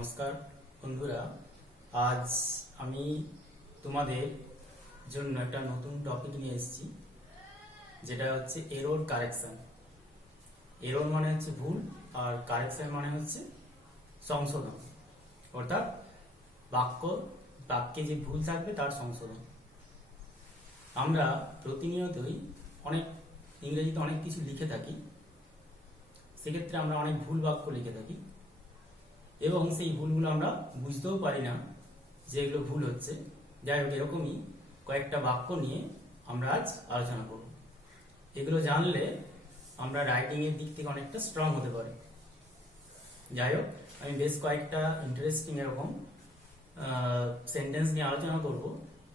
নমস্কার বন্ধুরা, আজ আমি তোমাদের জন্য একটা নতুন টপিক নিয়ে এসেছি, যেটা হচ্ছে এরর কারেকশন। এরর মানে হচ্ছে ভুল, আর কারেকশন মানে হচ্ছে সংশোধন, অর্থাৎ বাক্যে যে ভুল থাকবে তার সংশোধন। আমরা প্রতিনিয়তই ইংরেজিতে অনেক কিছু লিখে থাকি, সেক্ষেত্রে আমরা অনেক ভুল বাক্য লিখে থাকি এবং সেই ভুলগুলো আমরা বুঝতেও পারি না যে এগুলো ভুল হচ্ছে। যাই হোক, এরকমই কয়েকটা বাক্য নিয়ে আমরা আজ আলোচনা করব। এগুলো জানলে আমরা রাইটিং এর দিক থেকে অনেকটা স্ট্রং হতে পারি। যাই হোক, আমি বেশ কয়েকটা ইন্টারেস্টিং এরকম সেন্টেন্স নিয়ে আলোচনা করব,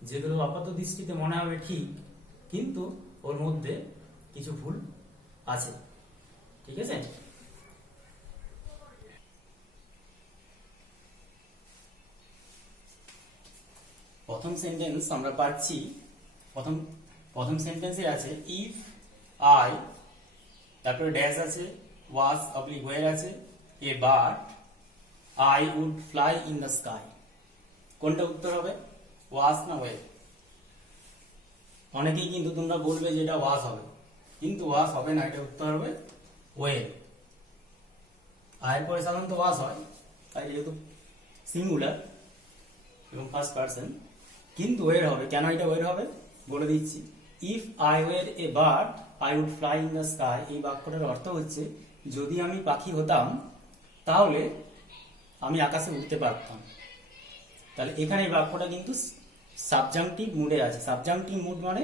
যেগুলো আপাত দৃষ্টিতে মনে হবে ঠিক, কিন্তু ওর মধ্যে কিছু ভুল আছে। ঠিক আছে? প্রথম সেন্টেন্স আমরা পাচ্ছি, প্রথম সেন্টেন্সে আছে ইফ আই, তারপরে ড্যাশ আছে, ওয়াজ অবলিক ওয়্যার আছে, a bird I would fly in the sky. কোনটা উত্তর হবে, ওয়াজ না ওয়্যার? অনেকেই কিন্তু তোমরা বলবে যে এটা ওয়াজ হবে, কিন্তু ওয়াজ হবে না, এটা উত্তর হবে ওয়্যার। আয়ের পরে সাধারণত ওয়াজ হয়, তাই যেহেতু সিঙ্গুলার এবং ফার্স্ট পারসন, কিন্তু ওয়ের হবে। কেন এটা ওয়ের হবে বলে দিচ্ছি। If I were a bird I would fly in the sky, এই বাক্যটার অর্থ হচ্ছে যদি আমি পাখি হতাম তাহলে আমি আকাশে উঠতে পারতাম। তাহলে এখানে এই বাক্যটা কিন্তু সাবজাংটিভ মুডে আছে। সাবজাংটিভ মুড মানে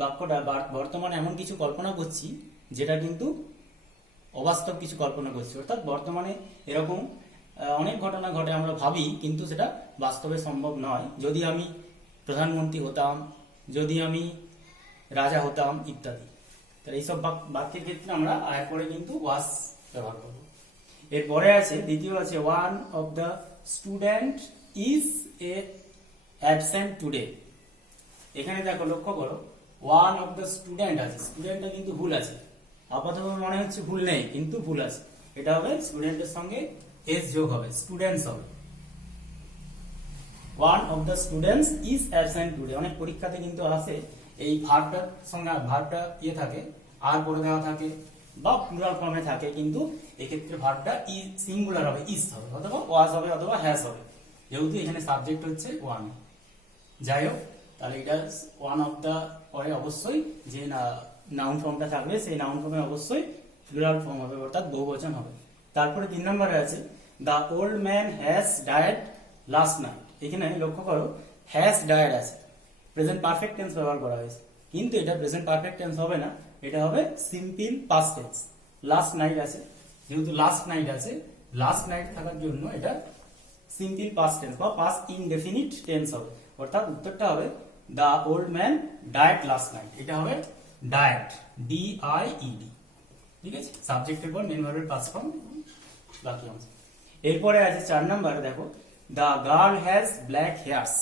বাক্যটা বর্তমানে এমন কিছু কল্পনা করছি যেটা কিন্তু অবাস্তব কিছু কল্পনা করছি, অর্থাৎ বর্তমানে এরকম অনেক ঘটনা ঘটে, আমরা ভাবি, কিন্তু সেটা বাস্তবে সম্ভব নয়। যদি আমি প্রধানমন্ত্রী হতাম, যদি আমি রাজা হতাম, ইত্যাদি। তাহলে এইসব বাক্যের ক্ষেত্রে আমরা আয়ের পরে কিন্তু ওয়াজ ব্যবহার করব। এরপরে আছে, দ্বিতীয় আছে, one of the student is a absent today. এখানে দেখো, লক্ষ্য করো, ওয়ান অফ দ্য স্টুডেন্ট আছে, স্টুডেন্টটা কিন্তু ভুল আছে। আপাতত মনে হচ্ছে ভুল নেই, কিন্তু ভুল আছে। এটা হবে স্টুডেন্টের সঙ্গে এস যোগ হবে, স্টুডেন্টস হবে। One of the students is absent today. অনেক পরীক্ষাতে কিন্তু আসে এই ভার্বটার সঙ্গে ভার্বটা থাকে, আর পরে দেওয়া থাকে, বা প্লুরাল ফর্মে থাকে, কিন্তু এক্ষেত্রে ভার্বটা সিঙ্গুলার হবে, ইজ হবে, অথবা ওয়াজ হবে, অথবা হ্যাজ হবে, যেহেতু এখানে সাবজেক্ট হচ্ছে ওয়ান। যাই হোক, তাহলে এটা ওয়ান অফ দ্য পরে অবশ্যই যে নাউন ফর্মটা থাকবে, সেই নাউন ফর্মে অবশ্যই প্লুরাল ফর্ম হবে, অর্থাৎ বহুবচন হবে। তারপরে 3 নম্বরে আছে, the old man has died last night. এখানে লক্ষ্য করো, হ্যাজ ডায়েড আছে, প্রেজেন্ট পারফেক্ট টেন্স ব্যবহার করা হয়েছে, কিন্তু এটা প্রেজেন্ট পারফেক্ট টেন্স হবে না, এটা হবে simple past tense. Last night আছে, যেহেতু লাস্ট নাইট আছে, লাস্ট নাইট থাকার জন্য এটা সিম্পল পাস্ট টেন্স বা পাস্ট ইনডেফিনিট টেন্স হবে, অর্থাৎ উত্তরটা হবে the old man died last night. এটা হবে ডায়েড, DIED। ঠিক আছে? সাবজেক্টের পর মেন ভার্বের পাস্ট ফর্ম, বাকি অংশ। এরপরে আছে 4 নম্বরে, দেখো, the girl has black hairs.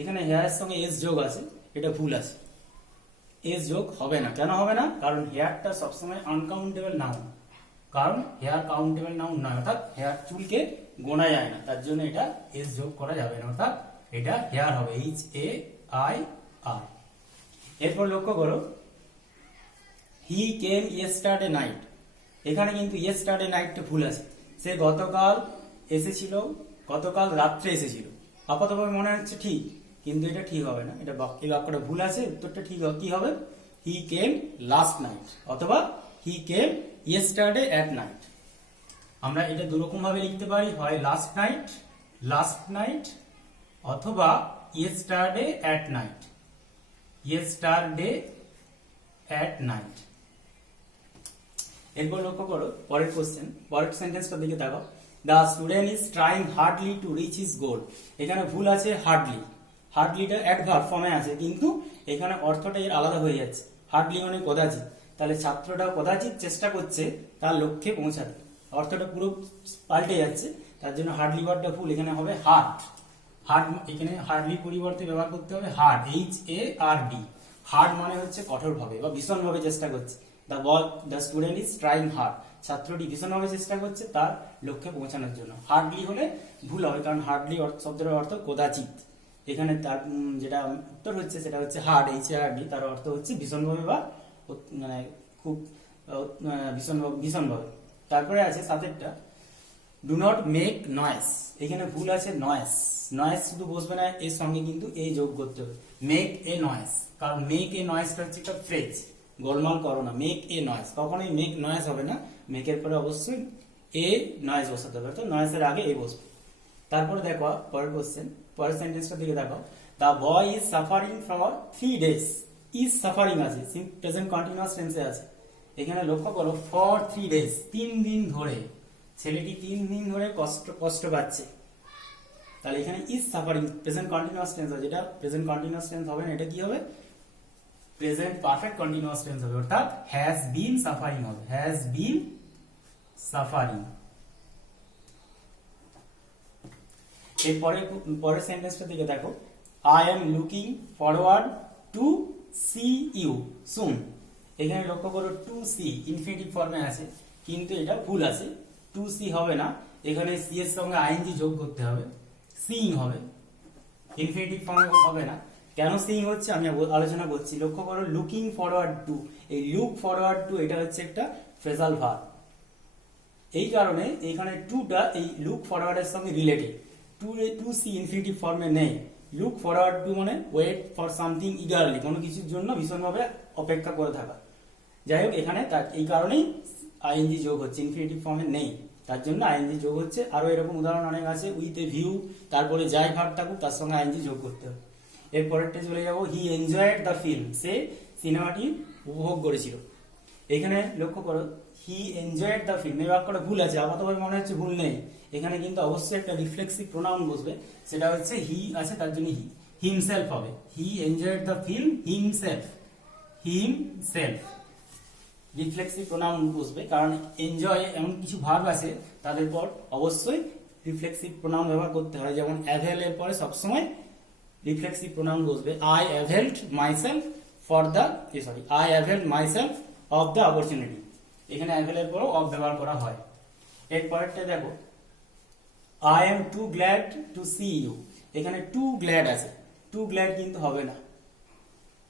এখানে হেয়ারের সঙ্গে এস যোগ আছে, এটা ভুল আছে, এস যোগ হবে না। কেন হবে না? কারণ হেয়ারটা সবসময় আনকাউন্টেবল নাউন, কারণ হেয়ার কাউন্টেবল নাউন নয়, অর্থাৎ হেয়ার চুলকে গোনা যায় না, তার জন্য এটা এস যোগ করা যাবে না, অর্থাৎ এটা হেয়ার হবে, HAIR। এরপর লক্ষ্য করো, হি কেম ইয়েস্টারডে নাইট। এখানে কিন্তু ইয়েস্টারডে নাইটটা ভুল আছে, সে গতকাল এসেছিল, গতকাল রাত্রে এসেছিল। আপাতভাবে মনে হচ্ছে ঠিক, কিন্তু এটা ঠিক হবে না, এটা এই বাক্যটা ভুল আছে। উত্তরটা ঠিক কি হবে, হি কেম লাস্ট নাইট, অথবা হি কেম ইয়েস্টারডে অ্যাট নাইট। আমরা এটা দুরকম ভাবে লিখতে পারি, হয় লাস্ট নাইট, অথবা yesterday at night, yesterday at night. এরপর লক্ষ্য করো পরের কোশ্চেন, পরের সেন্টেন্সটা দিকে দেখো, the student is trying hardly to reach his goal. এখানে ভুল আছে, হার্ডলি, হার্ডলিটা অ্যাডভার্ব ফর্মে আছে, কিন্তু এখানে অর্থটা এর আলাদা হয়ে যাচ্ছে। হার্ডলি মানে কদাচিৎ, তাহলে ছাত্রটা কদাচিৎ চেষ্টা করছে তার লক্ষ্যে পৌঁছাতে, অর্থটা পুরো পাল্টে যাচ্ছে, তার জন্য হার্ডলি ওয়ার্ডটা ভুল। এখানে হবে হার্ড, এখানে হার্ডলি পরিবর্তে ব্যবহার করতে হবে হার্ড, HARD। হার্ড মানে হচ্ছে কঠোরভাবে বা ভীষণভাবে চেষ্টা করছে। The student is trying hard, ছাত্রটি ভীষণভাবে চেষ্টা করছে তার লক্ষ্যে পৌঁছানোর জন্য। হার্ডলি হলে ভুল হবে, কারণ হার্ডলি শব্দের অর্থ কদাচিৎ। এখানে তার যেটা উত্তর হচ্ছে সেটা হচ্ছে হার্ড, HARD, তার অর্থ হচ্ছে ভীষণভাবে বা মানে খুব ভীষণভাবে। তারপরে আছে সাতেরটা, ডু নট মেক নয়েস। এখানে ভুল আছে নয়েস, নয়েস শুধু বসবে না, এর সঙ্গে কিন্তু এ যোগ করতে হবে, মেক এ নয়েস। কারণ মেক এ নয়েসটা হচ্ছে একটা ফ্রেজ, গোলমাল করো না, মেক এ নয়েস, কখনোই মেক নয়েস হবে না, মেকের পরে অবশ্যই এ নয়েস বসাতে হবে, তো নয়েসের আগে এ বসবে। তারপরে দেখো পরের কোশ্চেন, পরের সেন্টেন্সটা দিকে দেখো, the boy is suffering for 3 days। Is suffering আছে, প্রেজেন্ট কন্টিনিউয়াস টেন্সে আছে। এখানে লক্ষ্য করো ফর 3 days, 3 দিন ধরে, ছেলেটি 3 দিন ধরে কষ্ট পাচ্ছে। তাহলে এখানে is suffering present continuous tense আছে, যেটা প্রেজেন্ট কন্টিনিউয়াস টেন্স হবে না, এটা কি হবে, প্রেজেন্ট পারফেক্ট কন্টিনিউয়াস টেন্স হবে, অর্থাৎ হ্যাজ বিন সাফারিং হবে, হ্যাজ বিন সাফারিং। এরপরে পরের সেন্টেন্সটা দিকে দেখো, I am looking forward to see you soon. এখানে লক্ষ্য করো টু সি ইনফিনিটিভ ফর্মে আছে, কিন্তু এটা ভুল আছে, টু সি হবে না, এখানে সি এর সঙ্গে আইএনজি যোগ করতে হবে, সিইং হবে, ইনফিনিটিভ ফর্মে হবে না। কেন সিইং হচ্ছে আমি আলোচনা করছি। লক্ষ্য করো লুকিং ফরওয়ার্ড টু, এই লুক ফরওয়ার্ড টু এটা হচ্ছে একটা ফ্রেজাল ভার্ব, এই কারণে এখানে টুটা এই লুক ফরওয়ার্ডের সঙ্গে রিলেটেড। টু সি ইনফিনিটিভ ফর্মে নেই, লুক ফরওয়ার্ড টু মানে ওয়েট ফর সামথিং ইগারলি, কোনো কিছুর জন্য ভীষণভাবে অপেক্ষা করে থাকা। যাই হোক এখানে এই কারণেই আইএনজি যোগ হচ্ছে, ইনফিনিটিভ ফর্মে নেই, তার জন্য আইএনজি যোগ হচ্ছে। আরো এরকম উদাহরণ অনেক আছে, উইথ এ ভিউ, তারপরে যাই ভার্ব থাকুক তার সঙ্গে আইএনজি যোগ করতে হবে। এরপরেরটা চলে যাবো, হি এনজয়েড দ্য ফিল্ম, সে সিনেমাটি উপভোগ করেছিল। এখানে লক্ষ্য করো হি এনজয়েড দ্য ফিল্ম, এই বাক্যটা ভুল আছে, আপাতভাবে মনে হচ্ছে ভুল নেই, এখানে কিন্তু অবশ্যই একটা রিফ্লেক্সিভ প্রোনাউন বসবে, সেটা হচ্ছে হি আছে, তার জন্য হি, হিমসেলফ হবে, he enjoyed the film himself, himself reflexive pronoun বসবে, কারণ এনজয় এমন কিছু ভার্ব আছে তাদের পর অবশ্যই রিফ্লেক্সিভ প্রোনাউন ব্যবহার করতে হয়, যেমন অ্যাভেল এর পরে সবসময় রিফ্লেক্সিভ প্রোনাউন বসবে, I availed myself for the I availed myself of the opportunity, এখানে অ্যাভেল এর পরও অফ ব্যবহার করা হয়। এরপরেরটা দেখো, I am too glad to see you, এখানে টু গ্ল্যাড আছে, টু গ্ল্যাড কিন্তু হবে না,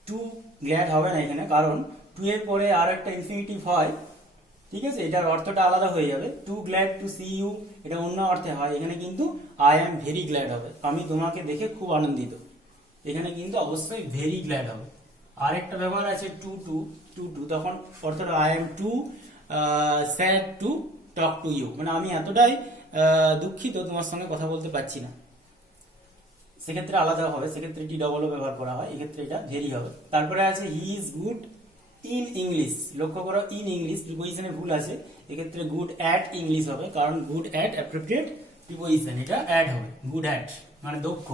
টু গ্ল্যাড হবে না এখানে, কারণ টু এর পরে আর একটা ইনফিনিটিভ হয়, ঠিক আছে, এটার অর্থটা আলাদা হয়ে যাবে। Too glad to see you এটা অন্য অর্থে হয়, এখানে কিন্তু আই এম ভেরি গ্ল্যাড হবে, আমি তোমাকে দেখে খুব আনন্দিত, এখানে কিন্তু অবশ্যই ভেরি গ্ল্যাড হবে। আরেকটা ব্যবহার আছে টু টু টু টু, তখন অর্থটা I am too sad to talk to you, মানে আমি এতটাই দুঃখিত তোমার সঙ্গে কথা বলতে পারছি না, সেক্ষেত্রে আলাদা হবে, সেক্ষেত্রে টি ডবলও ব্যবহার করা হয়, এক্ষেত্রে এটা ভেরি হবে। তারপরে আছে হি ইজ গুড ইন ইংলিশ, লক্ষ্য করো ইন ইংলিশ প্রিপোজিশনে ভুল আছে, এক্ষেত্রে গুড অ্যাট ইংলিশ হবে, কারণ গুড অ্যাট অ্যাপ্রোপ্রিয়েট প্রিপোজিশন, এটা অ্যাড হবে, গুড অ্যাট মানে দক্ষ,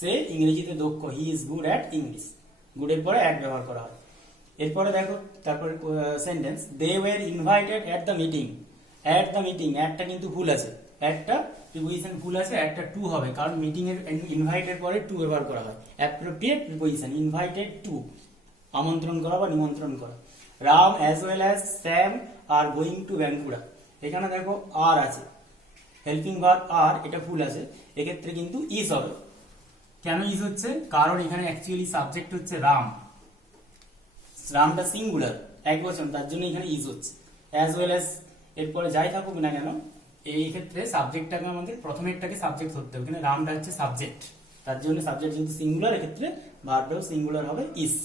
সে ইংরেজিতে দক্ষ, he is good at English, গুডের পরে অ্যাট ব্যবহার করা হয়। এরপরে দেখো তারপরে sentence, they were invited at the meeting, at the meeting অ্যাটটা কিন্তু ভুল আছে, অ্যাটটা প্রিপোজিশন ভুল আছে, একটা টু হবে, কারণ মিটিং এর ইনভাইটের পরে টু ব্যবহার করা হয়, অ্যাপ্রোপ্রিয়েট প্রিপোজিশন, ইনভাইটেড টু আমন্ত্রণ করা বা নিমন্ত্রণ করা। Ram as well as Sam are going to Bankura, এখানে দেখো আর আছে, হেল্পিং ভার্ব আর, এটা ভুল আছে, এক্ষেত্রে কিন্তু ইজ হবে। কেন ইজ হচ্ছে, কারণ এখানে অ্যাকচুয়ালি সাবজেক্ট হচ্ছে রাম, রামটা সিঙ্গুলার এক বচন, তার জন্য এখানে ইজ হচ্ছে। অ্যাজ ওয়েল অ্যাজ এরপরে যাই থাকুক না কেন, এই ক্ষেত্রে সাবজেক্টটাকে আমাদের প্রথমেরটাকে সাবজেক্ট ধরতে হবে, এখানে রামটা হচ্ছে সাবজেক্ট, তার জন্য সাবজেক্ট যেহেতু সিঙ্গুলার, এক্ষেত্রে ভার্বটাও সিঙ্গুলার হবে, ইজ।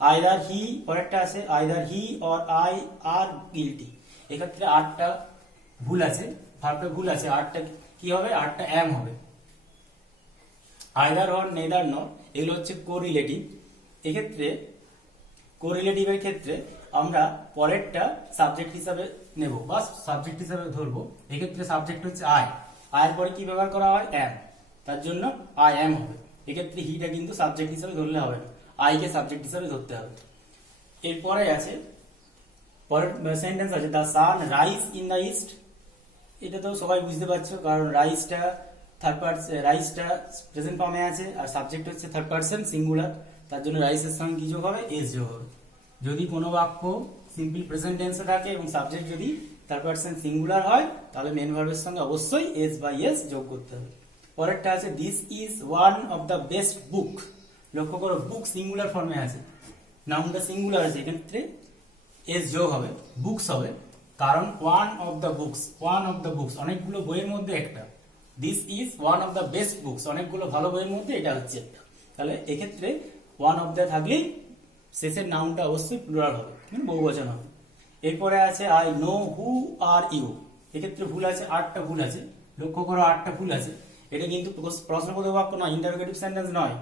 আইদার হি, পরেরটা আছে either he or I R guilty, এক্ষেত্রে আরটা ভুল আছে, ভার্বটা ভুল আছে, আরটা কি হবে, আরটা অ্যাম হবে। আইদার অর নেদার নট এগুলো হচ্ছে কোরিলেটিভ, এক্ষেত্রে কোরিলেটিভের ক্ষেত্রে আমরা পরেরটা সাবজেক্ট হিসাবে নেব বা সাবজেক্ট হিসাবে ধরবো, এক্ষেত্রে সাবজেক্ট হচ্ছে আই, আয়ের পরে কি ব্যবহার করা হয়, অ্যাম, তার জন্য আই অ্যাম হবে, এক্ষেত্রে হিটা কিন্তু সাবজেক্ট হিসাবে ধরলে হবে না, আই কে সাবজেক্ট হিসাবে ধরতে হবে। এরপরে আছে পরের সেন্টেন্স আছে, the sun rise in the east, এটা তো সবাই বুঝতে পারছো, কারণ রাইজটা থার্ড পারসন, রাইজটা প্রেজেন্ট ফর্মে আছে আর সাবজেক্ট হচ্ছে থার্ড পারসন সিঙ্গুলার, তার জন্য রাইজের সঙ্গে কি যোগ হবে, এস যোগ হবে। যদি কোনো বাক্য সিম্পল প্রেজেন্ট টেন্সে থাকে এবং সাবজেক্ট যদি থার্ড পারসন সিঙ্গুলার হয় তাহলে মেন ভার্বের সঙ্গে অবশ্যই এস বা এস যোগ করতে হবে। পরেরটা আছে this is one of the best বুক। লক্ষ্য করো বুক সিঙ্গুলার ফর্মে আছে, নাউনটা সিঙ্গুলার আছে, এক্ষেত্রে এস যোগ হবে, বুকস হবে, কারণ ওয়ান অফ দ্য বুকস অনেকগুলো বইয়ের মধ্যে একটা, this is one of the best books অনেকগুলো ভালো বইয়ের মধ্যে এটা হচ্ছে একটা। তাহলে এক্ষেত্রে ওয়ান অফ দ্য থাকলেই শেষের নাউনটা অবশ্যই প্লুরাল হবে, বহুবচন হবে। এরপরে আছে I know who are you, এক্ষেত্রে ভুল আছে, 8টা ভুল আছে, লক্ষ্য করো 8টা ভুল আছে। এটা কিন্তু প্রশ্নবোধক বাক্য নয়, ইন্টারোগেটিভ সেন্টেন্স নয়,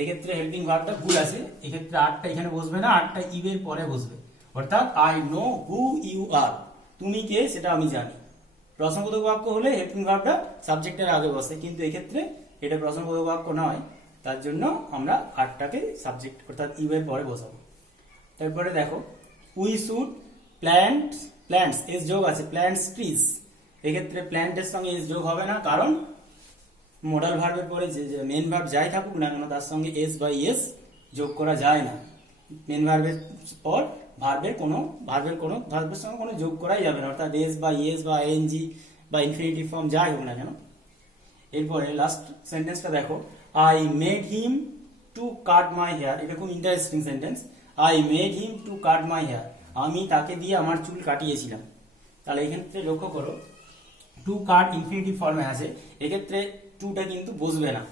এক্ষেত্রে হেল্পিং ভার্বটা ভুল আছে, এক্ষেত্রে 8টা এখানে বসবে না, 8টা ইউ এর পরে বসবে, অর্থাৎ I know who you are, তুমি কে সেটা আমি জানি। প্রশ্নবোধক বাক্য হলে হেল্পিং ভার্বটা সাবজেক্টের আগে বসে, কিন্তু এক্ষেত্রে এটা প্রশ্নবোধক বাক্য নয়, তার জন্য আমরা 8টাকে সাবজেক্ট অর্থাৎ ইউ এর পরে বসাবো। তারপরে দেখো উই শুড প্ল্যান্টস এস যোগ আছে, প্ল্যান্টস ট্রিজ, এক্ষেত্রে প্ল্যান্টের সঙ্গে এস যোগ হবে না, কারণ মডাল ভার্বের পরে যে মেন ভার্ব যাই থাকুক না কেন তার সঙ্গে এস বা এস যোগ করা যায় না। মেন ভার্বের পর ভার্বের সঙ্গে কোনো যোগ করাই যাবে না, অর্থাৎ এস বা এস বা এনজি বা ইনফিনিটিভ ফর্ম যাই হোক না কেন। এরপরে লাস্ট সেন্টেন্সটা দেখো, I made him to cut my hair, এটা খুব interesting sentence. I made him to cut my hair, আমি তাকে দিয়ে আমার চুল কাটিয়েছিলাম। তাহলে এক্ষেত্রে লক্ষ্য করো টু কাট ইনফিনিটিভ ফর্মে আছে, এক্ষেত্রে টুটা কিন্তু বসবে না,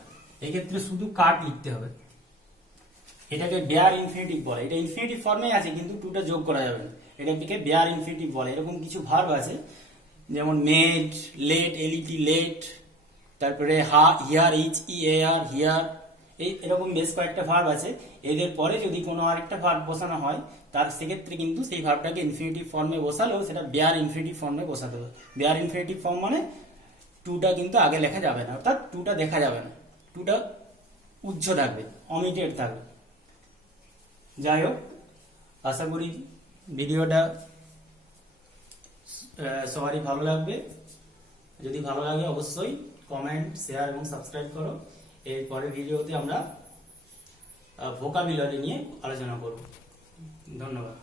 এক্ষেত্রে শুধু কাট লিখতে হবে। এটাকে বেয়ার ইনফিনিটিভ বলে, এটা ইনফিনিটিভ ফর্মে আছে কিন্তু টুটা যোগ করা যাবে না, এটাকে বেয়ার ইনফিনিটিভ বলে। এরকম কিছু ভার্ব আছে যেমন মেড, লেট, এলইটি লেট, তারপরে hear, H E A R hear, এরকম বেশ কয়েকটা ভার্ব আছে। এদের পরে যদি কোনো আরেকটা ভার্ব বসানো হয় তার সেক্ষেত্রে কিন্তু সেই ভার্বটাকে ইনফিনিটিভ ফর্মে বসালেও সেটা বেয়ার ইনফিনিটিভ ফর্মে বসাতে হবে। বেয়ার ইনফিনিটিভ ফর্ম মানে টুটা কিন্তু আগে লেখা যাবে না, অর্থাৎ টুটা দেখা যাবে না, টুটা উজ্জ্ব থাকবে, অমিটেড থাকবে। যাই হোক, আশা করি ভিডিওটা সবারই ভালো লাগবে। যদি ভালো লাগে অবশ্যই কমেন্ট, শেয়ার এবং সাবস্ক্রাইব করো। এর পরের ভিডিওতে আমরা ভোকাবুলারি নিয়ে আলোচনা করব। ধন্যবাদ।